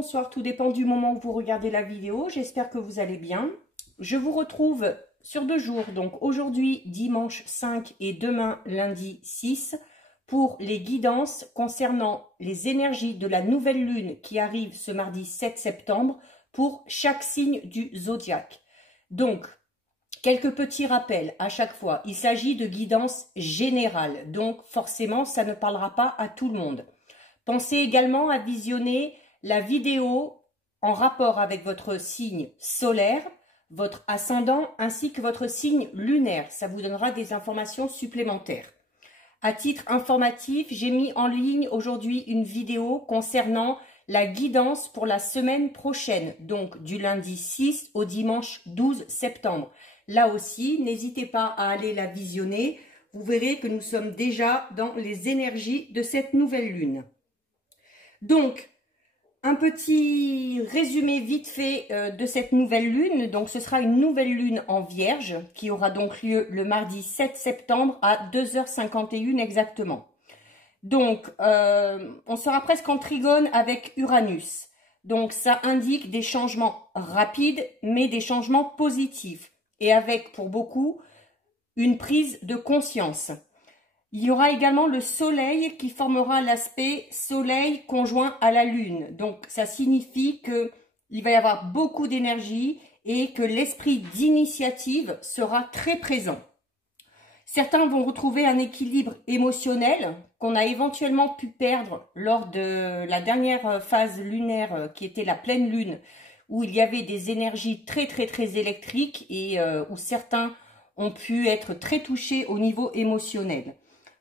bonsoir, tout dépend du moment où vous regardez la vidéo. J'espère que vous allez bien. Je vous retrouve sur 2 jours, donc aujourd'hui dimanche 5 et demain lundi 6, pour les guidances concernant les énergies de la nouvelle lune qui arrive ce mardi 7 septembre pour chaque signe du zodiaque. Donc, quelques petits rappels à chaque fois. Il s'agit de guidance générale, donc forcément ça ne parlera pas à tout le monde. Pensez également à visionner la vidéo en rapport avec votre signe solaire, votre ascendant ainsi que votre signe lunaire. Ça vous donnera des informations supplémentaires. À titre informatif, j'ai mis en ligne aujourd'hui une vidéo concernant la guidance pour la semaine prochaine, donc du lundi 6 au dimanche 12 septembre. Là aussi, n'hésitez pas à aller la visionner. Vous verrez que nous sommes déjà dans les énergies de cette nouvelle lune. Donc, un petit résumé vite fait de cette nouvelle lune. Donc, ce sera une nouvelle lune en Vierge qui aura donc lieu le mardi 7 septembre à 2h51 exactement. Donc, on sera presque en trigone avec Uranus. Donc, ça indique des changements rapides, mais des changements positifs. Et avec, pour beaucoup, une prise de conscience. Il y aura également le soleil qui formera l'aspect soleil conjoint à la lune. Donc, ça signifie qu'il va y avoir beaucoup d'énergie et que l'esprit d'initiative sera très présent. Certains vont retrouver un équilibre émotionnel qu'on a éventuellement pu perdre lors de la dernière phase lunaire qui était la pleine lune, où il y avait des énergies très électriques et où certains ont pu être très touchés au niveau émotionnel.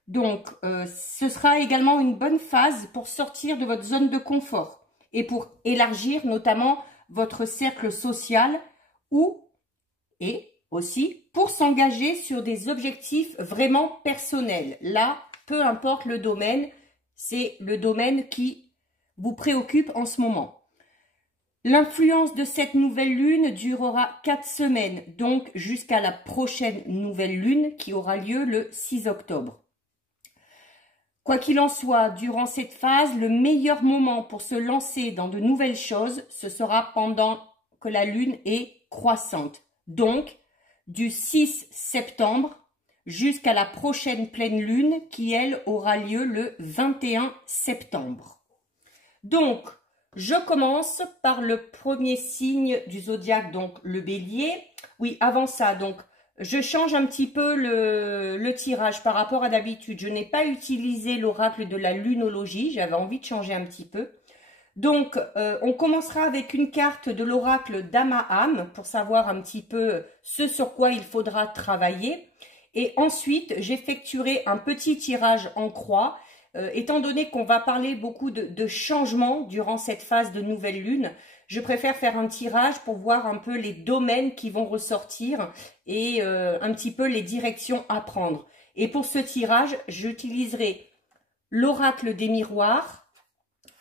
Donc, ce sera également une bonne phase pour sortir de votre zone de confort et pour élargir notamment votre cercle social et aussi pour s'engager sur des objectifs vraiment personnels. Là, peu importe le domaine, c'est le domaine qui vous préoccupe en ce moment. L'influence de cette nouvelle lune durera 4 semaines, donc jusqu'à la prochaine nouvelle lune qui aura lieu le 6 octobre. Quoi qu'il en soit, durant cette phase, le meilleur moment pour se lancer dans de nouvelles choses, ce sera pendant que la lune est croissante. Donc, du 6 septembre jusqu'à la prochaine pleine lune qui, elle, aura lieu le 21 septembre. Donc, je commence par le premier signe du zodiaque, donc le bélier. Oui, avant ça, donc, je change un petit peu le tirage par rapport à d'habitude. Je n'ai pas utilisé l'oracle de la lunologie, j'avais envie de changer un petit peu. Donc, on commencera avec une carte de l'oracle d'Amaham pour savoir un petit peu ce sur quoi il faudra travailler. Et ensuite, j'effectuerai un petit tirage en croix, étant donné qu'on va parler beaucoup de changements durant cette phase de nouvelle lune. Je préfère faire un tirage pour voir un peu les domaines qui vont ressortir et un petit peu les directions à prendre. Et pour ce tirage, j'utiliserai l'oracle des miroirs,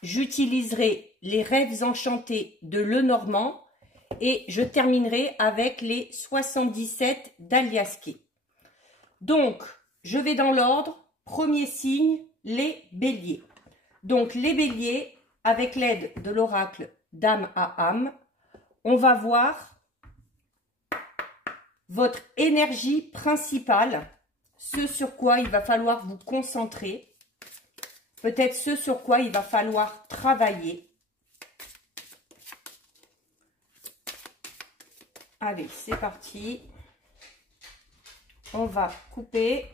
j'utiliserai les rêves enchantés de Lenormand et je terminerai avec les 77 d'Aliasqué. Donc, je vais dans l'ordre. Premier signe, les béliers. Donc, les béliers, avec l'aide de l'oracle d'âme à âme, on va voir votre énergie principale, ce sur quoi il va falloir vous concentrer, peut-être ce sur quoi il va falloir travailler. Allez, c'est parti. On va couper.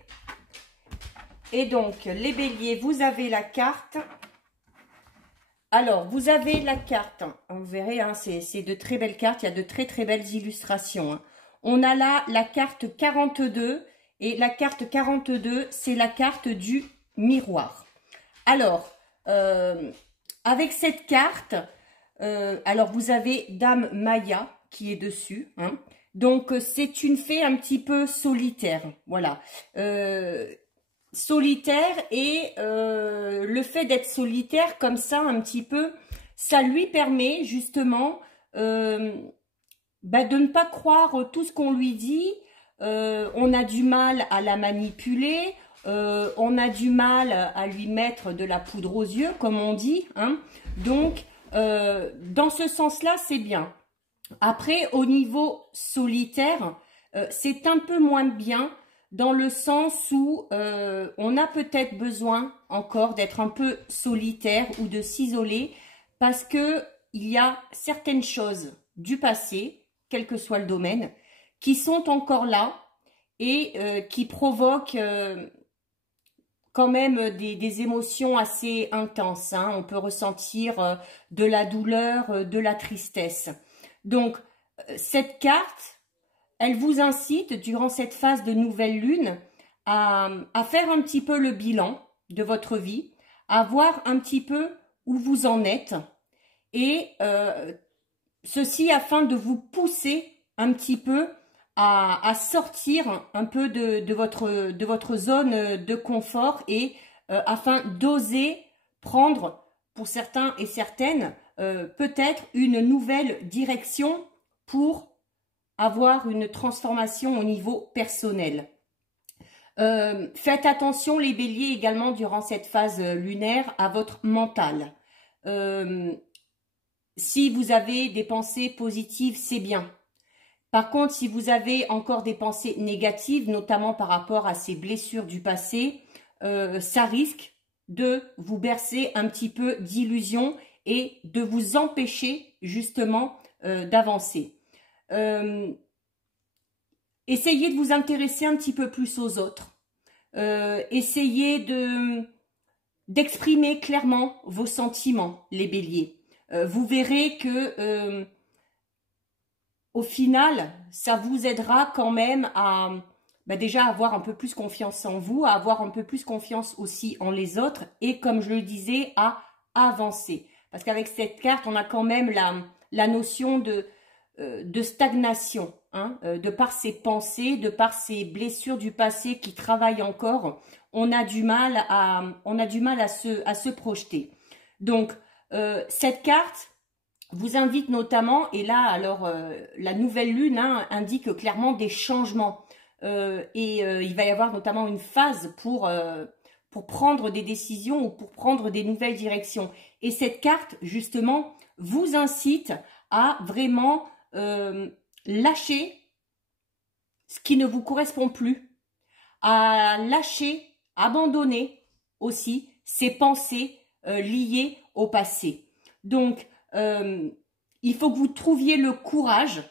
Et donc, les béliers, vous avez la carte. Alors, vous avez la carte, vous verrez, hein, c'est de très belles cartes, il y a de très belles illustrations. Hein. On a là la carte 42, et la carte 42, c'est la carte du miroir. Alors, avec cette carte, alors vous avez Dame Maya qui est dessus, hein. Donc c'est une fée un petit peu solitaire, voilà. Solitaire et le fait d'être solitaire comme ça un petit peu, ça lui permet justement de ne pas croire tout ce qu'on lui dit. On a du mal à la manipuler, on a du mal à lui mettre de la poudre aux yeux comme on dit, hein. Donc Dans ce sens-là, c'est bien. Après, au niveau solitaire, c'est un peu moins bien dans le sens où on a peut-être besoin encore d'être un peu solitaire ou de s'isoler parce que il y a certaines choses du passé, quel que soit le domaine, qui sont encore là et qui provoquent quand même des émotions assez intenses. Hein. On peut ressentir de la douleur, de la tristesse. Donc, cette carte, elle vous incite, durant cette phase de nouvelle lune, à faire un petit peu le bilan de votre vie, à voir un petit peu où vous en êtes, et ceci afin de vous pousser un petit peu à sortir un peu de votre zone de confort et afin d'oser prendre, pour certains et certaines, peut-être une nouvelle direction pour avoir une transformation au niveau personnel. Faites attention les béliers également durant cette phase lunaire à votre mental. Si vous avez des pensées positives, c'est bien. Par contre, si vous avez encore des pensées négatives, notamment par rapport à ces blessures du passé, ça risque de vous bercer un petit peu d'illusions et de vous empêcher justement d'avancer. Essayez de vous intéresser un petit peu plus aux autres. Essayez d'exprimer clairement vos sentiments, les béliers. Vous verrez que au final, ça vous aidera quand même à déjà avoir un peu plus confiance en vous, à avoir un peu plus confiance aussi en les autres et, comme je le disais, à avancer. Parce qu'avec cette carte, on a quand même la notion de stagnation, hein, de par ses pensées, de par ses blessures du passé qui travaillent encore, on a du mal à se projeter. Donc, cette carte vous invite notamment, et là, alors, la nouvelle lune indique clairement des changements. Il va y avoir notamment une phase pour prendre des décisions ou pour prendre des nouvelles directions. Et cette carte, justement, vous incite à vraiment lâcher ce qui ne vous correspond plus, à lâcher, abandonner aussi ces pensées liées au passé. Donc, il faut que vous trouviez le courage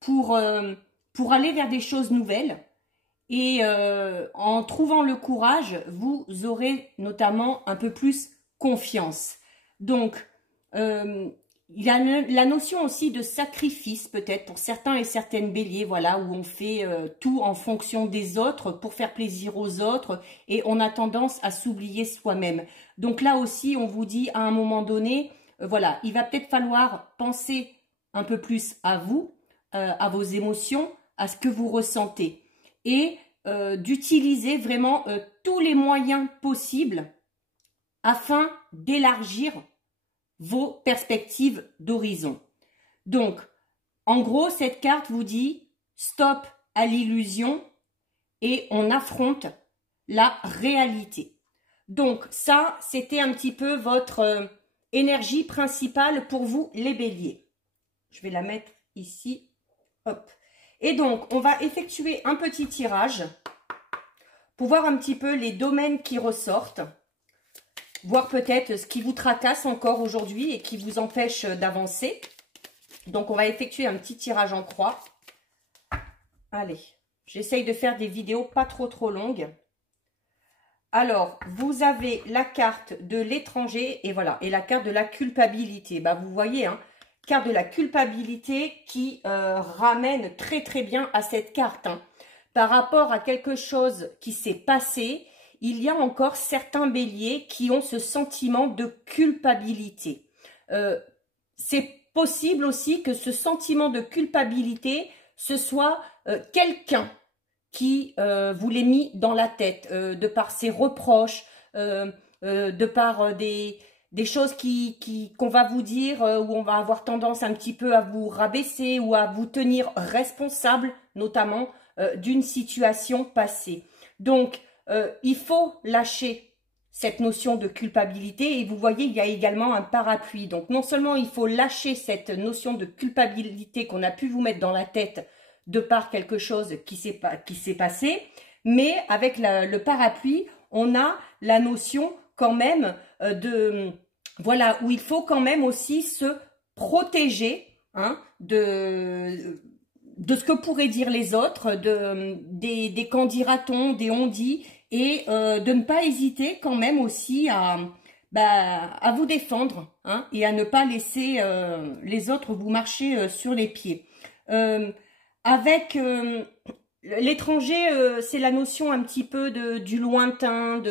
pour aller vers des choses nouvelles. Et en trouvant le courage, vous aurez notamment un peu plus confiance. Donc, il y a la notion aussi de sacrifice peut-être pour certains et certaines béliers, voilà, où on fait tout en fonction des autres pour faire plaisir aux autres et on a tendance à s'oublier soi-même. Donc là aussi, on vous dit à un moment donné, voilà, il va peut-être falloir penser un peu plus à vous, à vos émotions, à ce que vous ressentez et d'utiliser vraiment tous les moyens possibles afin d'élargir vos perspectives d'horizon. Donc, en gros, cette carte vous dit stop à l'illusion et on affronte la réalité. Donc, ça, c'était un petit peu votre énergie principale pour vous, les béliers. Je vais la mettre ici. Hop. Et donc, on va effectuer un petit tirage pour voir un petit peu les domaines qui ressortent. Voir peut-être ce qui vous tracasse encore aujourd'hui et qui vous empêche d'avancer. Donc, on va effectuer un petit tirage en croix. Allez, j'essaye de faire des vidéos pas trop longues. Alors, vous avez la carte de l'étranger et voilà, et la carte de la culpabilité. Bah, vous voyez, hein, carte de la culpabilité qui ramène très bien à cette carte. Hein. Par rapport à quelque chose qui s'est passé, il y a encore certains béliers qui ont ce sentiment de culpabilité. C'est possible aussi que ce sentiment de culpabilité, ce soit quelqu'un qui vous l'ait mis dans la tête, de par ses reproches, de par des choses qu'on va vous dire, où on va avoir tendance un petit peu à vous rabaisser ou à vous tenir responsable, notamment d'une situation passée. Donc, il faut lâcher cette notion de culpabilité. Et vous voyez, il y a également un parapluie. Donc, non seulement il faut lâcher cette notion de culpabilité qu'on a pu vous mettre dans la tête de par quelque chose qui s'est passé, mais avec le parapluie, on a la notion quand même voilà, où il faut quand même aussi se protéger hein, de ce que pourraient dire les autres, des qu'en dira-t-on, des on-dit, et de ne pas hésiter quand même aussi à vous défendre hein, et à ne pas laisser les autres vous marcher sur les pieds. Avec l'étranger, c'est la notion un petit peu du lointain,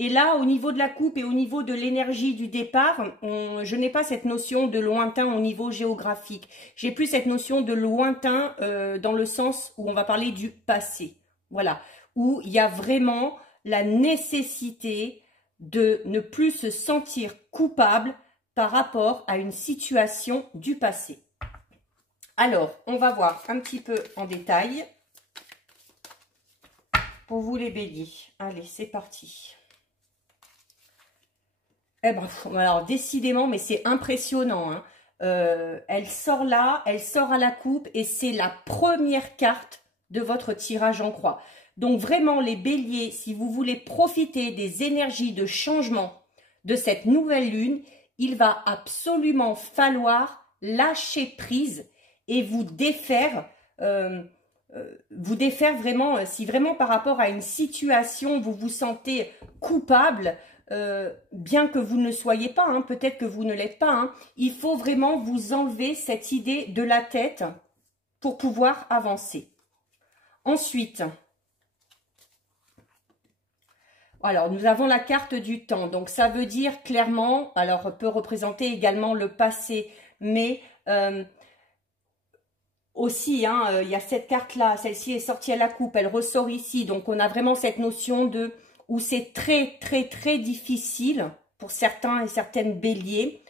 et là, au niveau de la coupe et au niveau de l'énergie du départ, je n'ai pas cette notion de lointain au niveau géographique. J'ai plus cette notion de lointain dans le sens où on va parler du passé. Voilà, où il y a vraiment la nécessité de ne plus se sentir coupable par rapport à une situation du passé. Alors, on va voir un petit peu en détail pour vous les béliers. Allez, c'est parti. Eh ben, alors décidément, mais c'est impressionnant. Hein. Elle sort là, elle sort à la coupe et c'est la première carte de votre tirage en croix. Donc vraiment les béliers, si vous voulez profiter des énergies de changement de cette nouvelle lune, il va absolument falloir lâcher prise et vous défaire vraiment, si vraiment par rapport à une situation, vous vous sentez coupable, bien que vous ne soyez pas, hein, peut-être que vous ne l'êtes pas, hein, il faut vraiment vous enlever cette idée de la tête pour pouvoir avancer. Ensuite, alors nous avons la carte du temps, donc ça veut dire clairement, alors peut représenter également le passé, mais aussi, hein, il y a cette carte-là, celle-ci est sortie à la coupe, elle ressort ici, donc on a vraiment cette notion de où c'est très, très, très difficile pour certains et certaines béliers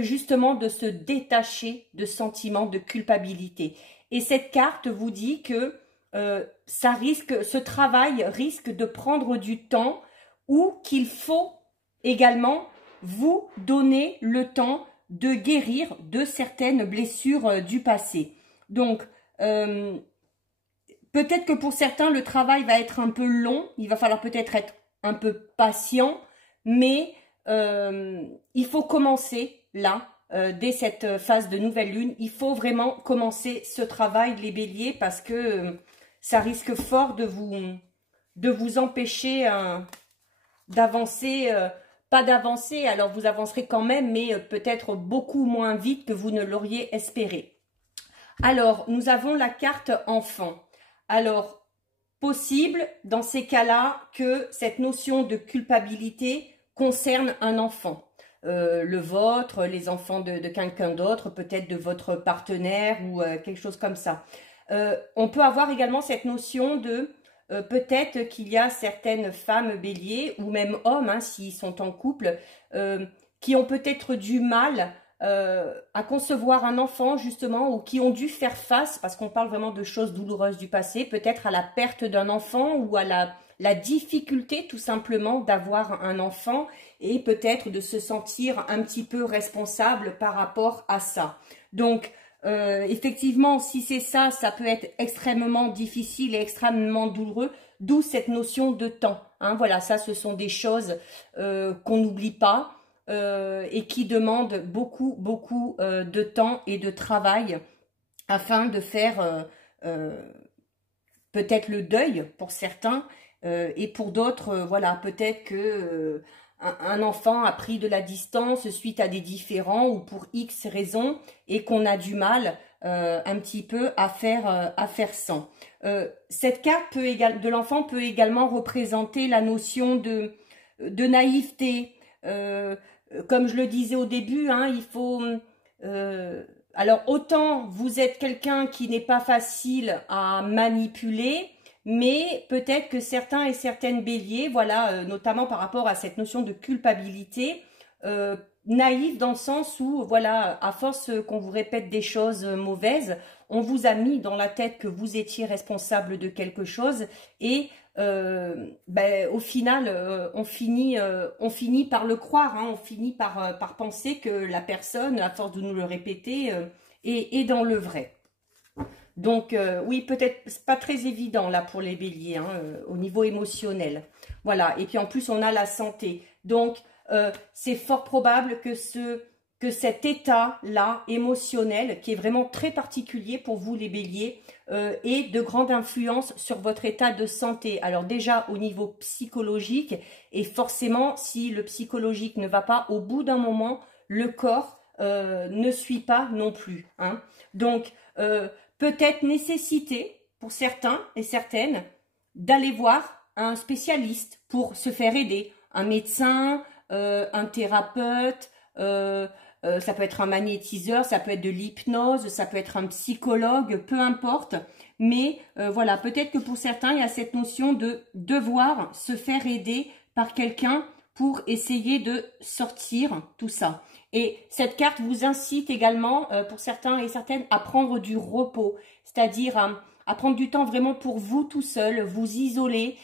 justement de se détacher de sentiments de culpabilité. Et cette carte vous dit que ce travail risque de prendre du temps ou qu'il faut également vous donner le temps de guérir de certaines blessures du passé. Donc, peut-être que pour certains, le travail va être un peu long. Il va falloir peut-être être un peu patient. Mais il faut commencer là, dès cette phase de nouvelle lune. Il faut vraiment commencer ce travail, les béliers, parce que ça risque fort de vous empêcher d'avancer. Pas d'avancer, alors vous avancerez quand même, mais peut-être beaucoup moins vite que vous ne l'auriez espéré. Alors, nous avons la carte enfant. Alors, possible dans ces cas-là que cette notion de culpabilité concerne un enfant. Le vôtre, les enfants de quelqu'un d'autre, peut-être de votre partenaire ou quelque chose comme ça. On peut avoir également cette notion de peut-être qu'il y a certaines femmes béliers ou même hommes, hein, s'ils sont en couple, qui ont peut-être du mal à concevoir un enfant justement ou qui ont dû faire face, parce qu'on parle vraiment de choses douloureuses du passé, peut-être à la perte d'un enfant ou à la difficulté tout simplement d'avoir un enfant et peut-être de se sentir un petit peu responsable par rapport à ça. Donc effectivement, si c'est ça, ça peut être extrêmement difficile et extrêmement douloureux, d'où cette notion de temps. Hein, voilà, ça ce sont des choses qu'on n'oublie pas. Et qui demande beaucoup de temps et de travail afin de faire peut-être le deuil pour certains et pour d'autres, voilà, peut-être que un enfant a pris de la distance suite à des différends ou pour X raisons et qu'on a du mal un petit peu à faire sans. Cette carte de l'enfant peut également représenter la notion de naïveté. Comme je le disais au début, hein, il faut... alors, autant vous êtes quelqu'un qui n'est pas facile à manipuler, mais peut-être que certains et certaines béliers, voilà, notamment par rapport à cette notion de culpabilité, naïf dans le sens où, voilà, à force qu'on vous répète des choses mauvaises, on vous a mis dans la tête que vous étiez responsable de quelque chose et au final, on finit par le croire, hein, on finit par penser que la personne, à force de nous le répéter, est dans le vrai. Donc, oui, peut-être pas très évident là pour les béliers, hein, au niveau émotionnel. Voilà, et puis en plus, on a la santé. Donc, c'est fort probable que cet état-là émotionnel, qui est vraiment très particulier pour vous les béliers, ait de grande influence sur votre état de santé. Alors déjà au niveau psychologique, et forcément si le psychologique ne va pas, au bout d'un moment, le corps ne suit pas non plus, hein. Donc, peut-être nécessité pour certains et certaines d'aller voir un spécialiste pour se faire aider, un médecin, un thérapeute, ça peut être un magnétiseur, ça peut être de l'hypnose, ça peut être un psychologue, peu importe. Mais voilà, peut-être que pour certains, il y a cette notion de devoir se faire aider par quelqu'un pour essayer de sortir tout ça. Et cette carte vous incite également, pour certains et certaines, à prendre du repos, c'est-à-dire à prendre du temps vraiment pour vous tout seul, vous isoler,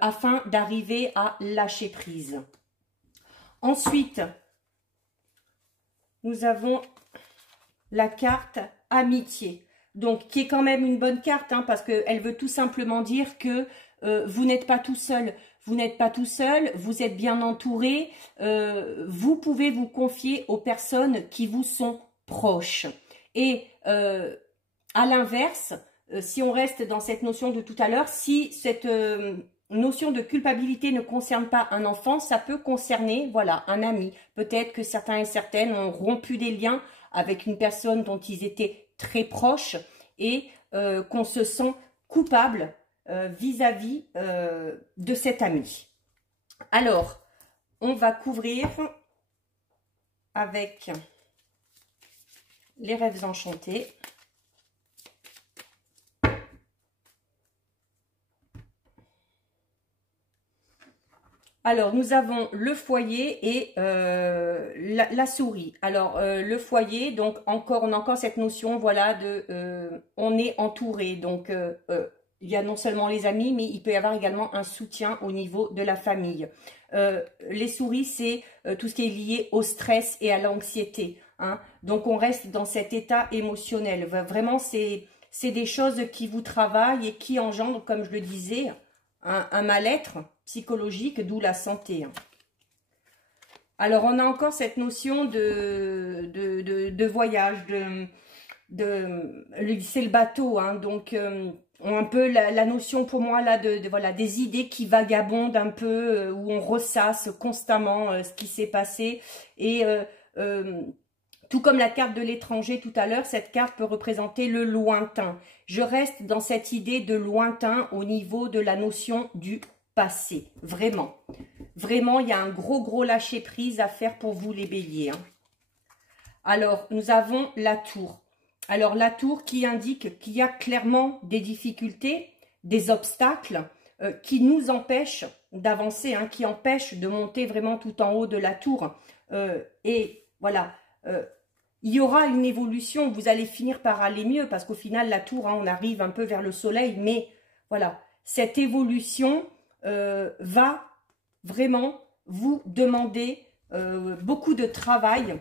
afin d'arriver à lâcher prise. Ensuite, nous avons la carte amitié, donc qui est quand même une bonne carte, hein, parce qu'elle veut tout simplement dire que vous n'êtes pas tout seul. Vous n'êtes pas tout seul, vous êtes bien entouré, vous pouvez vous confier aux personnes qui vous sont proches. Et à l'inverse, si on reste dans cette notion de tout à l'heure, si cette notion de culpabilité ne concerne pas un enfant, ça peut concerner, voilà, un ami. Peut-être que certains et certaines ont rompu des liens avec une personne dont ils étaient très proches et qu'on se sent coupable vis-à-vis de cet ami. Alors, on va couvrir avec les rêves enchantés. Alors, nous avons le foyer et la souris. Alors, le foyer, donc on a encore cette notion, voilà, de on est entouré. Donc, il y a non seulement les amis, mais il peut y avoir également un soutien au niveau de la famille. Les souris, c'est tout ce qui est lié au stress et à l'anxiété, hein. Donc, on reste dans cet état émotionnel. Vraiment, c'est des choses qui vous travaillent et qui engendrent, comme je le disais, un mal-être psychologique, d'où la santé. Alors, on a encore cette notion de voyage, c'est le bateau, hein, donc un peu la notion pour moi là voilà, des idées qui vagabondent un peu, où on ressasse constamment ce qui s'est passé. Et tout comme la carte de l'étranger tout à l'heure, cette carte peut représenter le lointain. Je reste dans cette idée de lointain au niveau de la notion du passé. Vraiment. Vraiment, il y a un gros lâcher prise à faire pour vous les béliers, hein. Alors, nous avons la tour. Alors, la tour qui indique qu'il y a clairement des difficultés, des obstacles qui nous empêchent d'avancer, hein, qui empêchent de monter vraiment tout en haut de la tour. Et voilà, il y aura une évolution, vous allez finir par aller mieux, parce qu'au final, la tour, hein, on arrive un peu vers le soleil, mais voilà, cette évolution va vraiment vous demander beaucoup de travail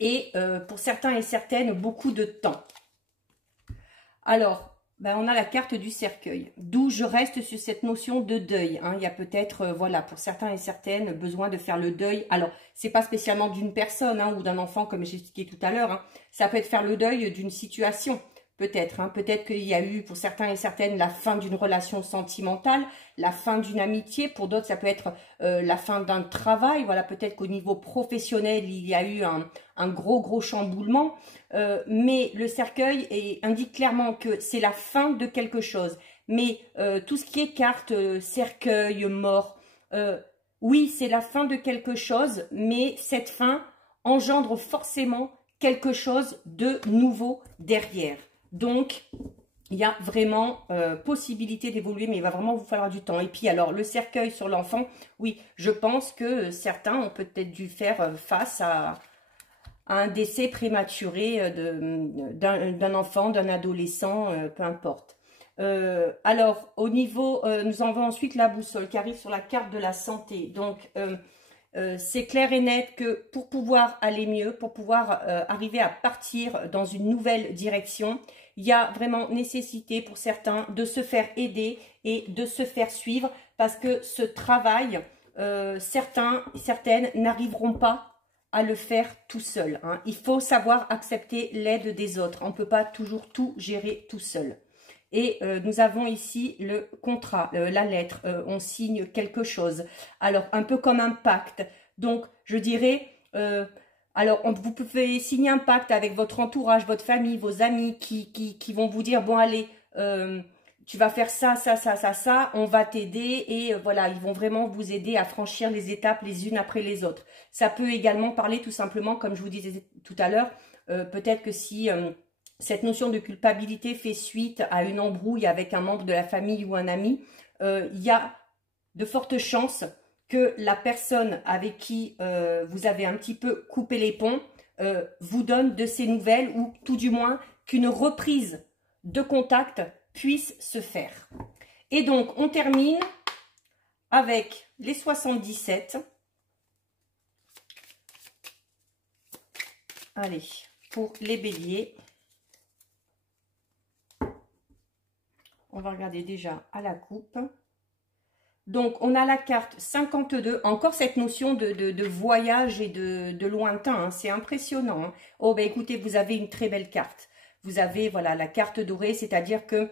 et pour certains et certaines, beaucoup de temps. Alors, on a la carte du cercueil, d'où je reste sur cette notion de deuil, hein. Il y a peut-être, voilà, pour certains et certaines, besoin de faire le deuil. Alors, c'est pas spécialement d'une personne, hein, ou d'un enfant, comme j'ai expliqué tout à l'heure, hein. Ça peut être faire le deuil d'une situation, peut-être, hein. Peut-être qu'il y a eu, pour certains et certaines, la fin d'une relation sentimentale, la fin d'une amitié. Pour d'autres, ça peut être la fin d'un travail. Voilà, peut-être qu'au niveau professionnel, il y a eu un gros chamboulement. Mais le cercueil indique clairement que c'est la fin de quelque chose. Mais tout ce qui est carte, cercueil, mort, oui, c'est la fin de quelque chose, mais cette fin engendre forcément quelque chose de nouveau derrière. Donc, il y a vraiment possibilité d'évoluer, mais il va vraiment vous falloir du temps. Et puis, alors, le cercueil sur l'enfant, oui, je pense que certains ont peut-être dû faire face à un décès prématuré d'un enfant, d'un adolescent, peu importe. Alors, au niveau, nous avons ensuite la boussole qui arrive sur la carte de la santé. Donc, c'est clair et net que pour pouvoir aller mieux, pour pouvoir arriver à partir dans une nouvelle direction, il y a vraiment nécessité pour certains de se faire aider et de se faire suivre parce que ce travail, certaines n'arriveront pas à le faire tout seul, hein. Il faut savoir accepter l'aide des autres. On ne peut pas toujours tout gérer tout seul. Et nous avons ici le contrat, la lettre, on signe quelque chose. Alors, un peu comme un pacte. Donc, je dirais, alors, vous pouvez signer un pacte avec votre entourage, votre famille, vos amis qui vont vous dire, bon, allez, tu vas faire ça, ça, ça, ça, ça, on va t'aider et voilà, ils vont vraiment vous aider à franchir les étapes les unes après les autres. Ça peut également parler tout simplement, comme je vous disais tout à l'heure, peut-être que si cette notion de culpabilité fait suite à une embrouille avec un membre de la famille ou un ami, il y a de fortes chances que la personne avec qui vous avez un petit peu coupé les ponts vous donne de ses nouvelles ou tout du moins qu'une reprise de contact puisse se faire. Et donc, on termine avec les 77. Allez, pour les béliers. On va regarder déjà à la coupe. Donc, on a la carte 52. Encore cette notion de voyage et de lointain. Hein, c'est impressionnant. Hein. Oh, ben écoutez, vous avez une très belle carte. Vous avez, voilà, la carte dorée, c'est-à-dire que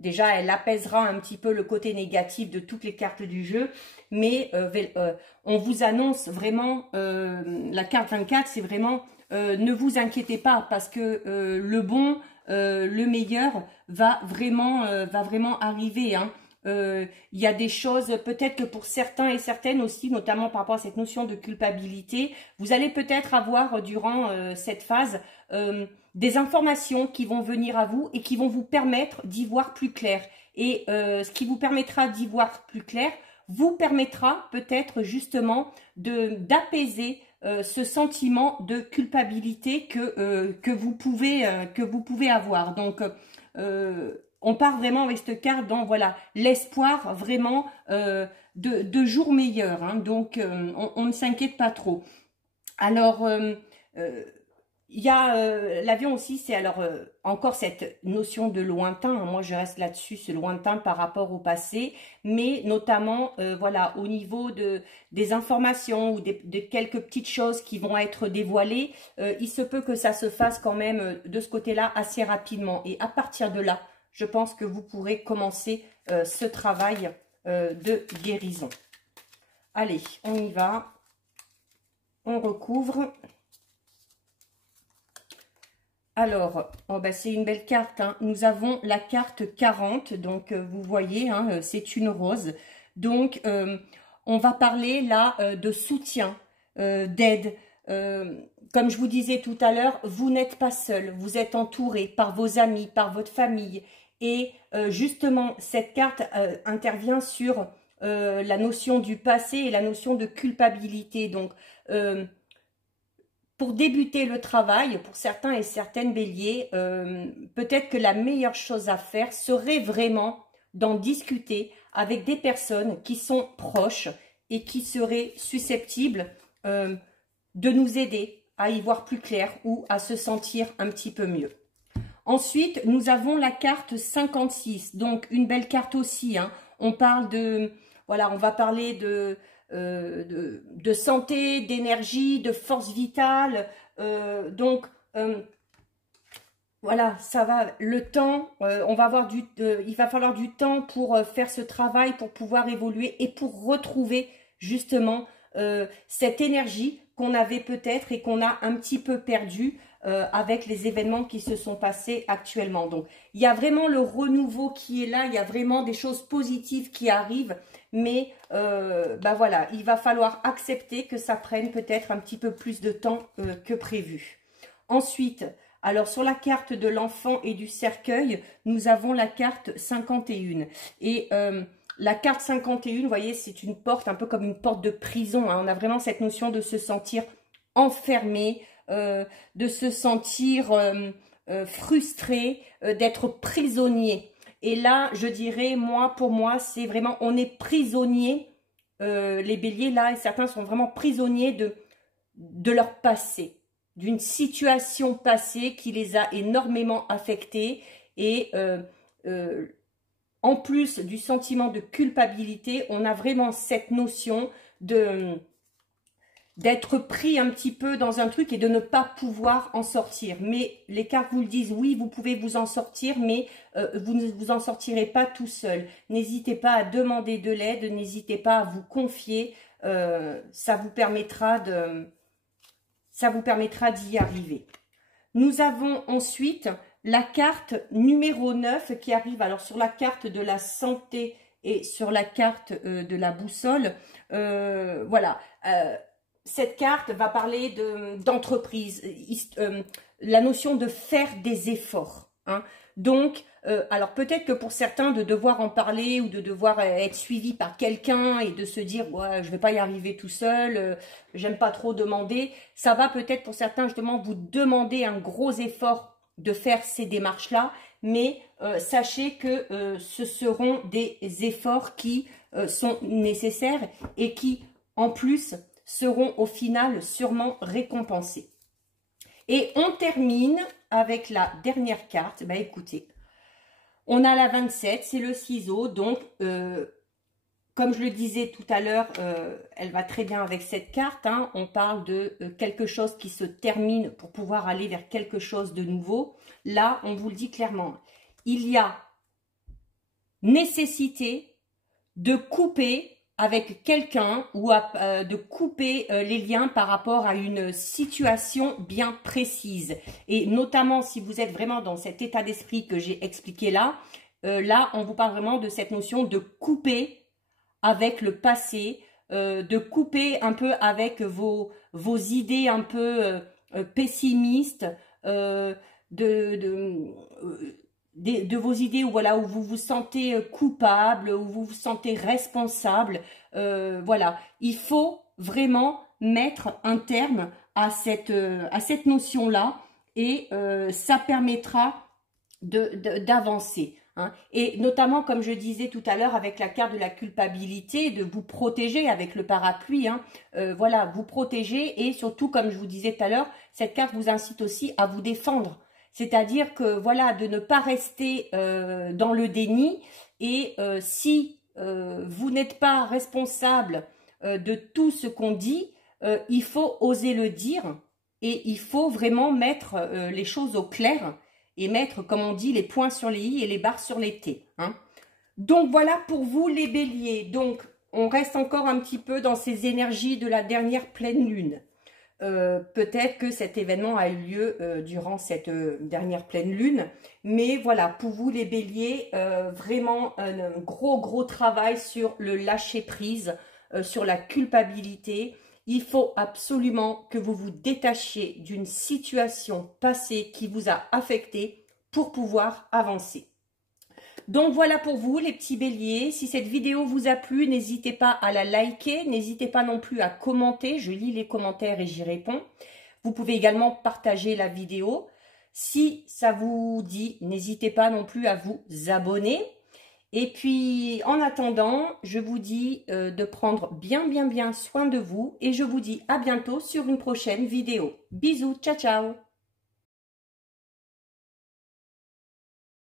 déjà, elle apaisera un petit peu le côté négatif de toutes les cartes du jeu. Mais on vous annonce vraiment, la carte 24, c'est vraiment, ne vous inquiétez pas parce que le bon, le meilleur va vraiment arriver. Hein. Il y a des choses, peut-être que pour certains et certaines aussi, notamment par rapport à cette notion de culpabilité, vous allez peut-être avoir durant cette phase des informations qui vont venir à vous et qui vont vous permettre d'y voir plus clair. Et ce qui vous permettra d'y voir plus clair vous permettra peut-être justement d'apaiser ce sentiment de culpabilité que vous pouvez avoir. Donc, on part vraiment avec cette carte dans voilà l'espoir vraiment de jours meilleurs. Hein. Donc, on ne s'inquiète pas trop. Alors, il y a l'avion aussi, c'est alors encore cette notion de lointain. Hein. Moi, je reste là-dessus, ce lointain par rapport au passé, mais notamment, voilà, au niveau des informations ou de quelques petites choses qui vont être dévoilées, il se peut que ça se fasse quand même de ce côté-là assez rapidement. Et à partir de là, je pense que vous pourrez commencer ce travail de guérison. Allez, on y va. On recouvre. Alors, oh ben c'est une belle carte. Hein. Nous avons la carte 40. Donc, vous voyez, hein, c'est une rose. Donc, on va parler là de soutien, d'aide. Comme je vous disais tout à l'heure, vous n'êtes pas seul. Vous êtes entouré par vos amis, par votre famille. Et justement, cette carte intervient sur la notion du passé et la notion de culpabilité. Donc, pour débuter le travail, pour certains et certaines béliers, peut-être que la meilleure chose à faire serait vraiment d'en discuter avec des personnes qui sont proches et qui seraient susceptibles de nous aider à y voir plus clair ou à se sentir un petit peu mieux. Ensuite, nous avons la carte 56, donc une belle carte aussi. Hein. On parle de, voilà, on va parler de santé, d'énergie, de force vitale. Donc, voilà, ça va. Le temps, on va avoir il va falloir du temps pour faire ce travail, pour pouvoir évoluer et pour retrouver justement cette énergie qu'on avait peut-être et qu'on a un petit peu perdue avec les événements qui se sont passés actuellement. Donc, il y a vraiment le renouveau qui est là, il y a vraiment des choses positives qui arrivent, mais bah voilà, il va falloir accepter que ça prenne peut-être un petit peu plus de temps que prévu. Ensuite, alors sur la carte de l'enfant et du cercueil, nous avons la carte 51. Et la carte 51, vous voyez, c'est une porte, un peu comme une porte de prison. Hein. On a vraiment cette notion de se sentir enfermé, de se sentir frustré, d'être prisonnier. Et là, je dirais, pour moi, c'est vraiment, on est prisonnier, les béliers là, et certains sont vraiment prisonniers de leur passé, d'une situation passée qui les a énormément affectés. Et en plus du sentiment de culpabilité, on a vraiment cette notion d'être pris un petit peu dans un truc et de ne pas pouvoir en sortir. Mais les cartes vous le disent, oui, vous pouvez vous en sortir, mais vous ne vous en sortirez pas tout seul. N'hésitez pas à demander de l'aide, n'hésitez pas à vous confier, ça vous permettra d'y arriver. Nous avons ensuite la carte numéro 9 qui arrive alors sur la carte de la santé et sur la carte de la boussole. Voilà. Cette carte va parler d'entreprise, la notion de faire des efforts. Hein. Donc, alors peut-être que pour certains, de devoir en parler ou de devoir être suivi par quelqu'un et de se dire ouais, je vais pas y arriver tout seul, j'aime pas trop demander, ça va peut-être pour certains justement vous demander un gros effort de faire ces démarches-là, mais sachez que ce seront des efforts qui sont nécessaires et qui, en plus, seront au final sûrement récompensés. Et on termine avec la dernière carte. Bah écoutez, on a la 27, c'est le ciseau. Donc, comme je le disais tout à l'heure, elle va très bien avec cette carte. Hein. On parle de quelque chose qui se termine pour pouvoir aller vers quelque chose de nouveau. Là, on vous le dit clairement. Il y a nécessité de couper avec quelqu'un ou de couper les liens par rapport à une situation bien précise. Et notamment si vous êtes vraiment dans cet état d'esprit que j'ai expliqué là, là on vous parle vraiment de cette notion de couper avec le passé, de couper un peu avec vos idées un peu pessimistes, de vos idées où, voilà, où vous vous sentez coupable, où vous vous sentez responsable. Voilà, il faut vraiment mettre un terme à cette notion-là et ça permettra d'avancer. Hein. Et notamment, comme je disais tout à l'heure, avec la carte de la culpabilité, de vous protéger avec le parapluie. Hein. Voilà, vous protéger et surtout, comme je vous disais tout à l'heure, cette carte vous incite aussi à vous défendre. C'est-à-dire que, voilà, de ne pas rester dans le déni et si vous n'êtes pas responsable de tout ce qu'on dit, il faut oser le dire et il faut vraiment mettre les choses au clair et mettre, comme on dit, les points sur les i et les barres sur les t. Hein. Donc, voilà pour vous les béliers. Donc, on reste encore un petit peu dans ces énergies de la dernière pleine lune. Peut-être que cet événement a eu lieu durant cette dernière pleine lune, mais voilà, pour vous les béliers, vraiment un gros travail sur le lâcher prise, sur la culpabilité. Il faut absolument que vous vous détachiez d'une situation passée qui vous a affecté pour pouvoir avancer. Donc voilà pour vous les petits béliers. Si cette vidéo vous a plu, n'hésitez pas à la liker, n'hésitez pas non plus à commenter. Je lis les commentaires et j'y réponds. Vous pouvez également partager la vidéo. Si ça vous dit, n'hésitez pas non plus à vous abonner. Et puis en attendant, je vous dis de prendre bien soin de vous et je vous dis à bientôt sur une prochaine vidéo. Bisous, ciao ciao.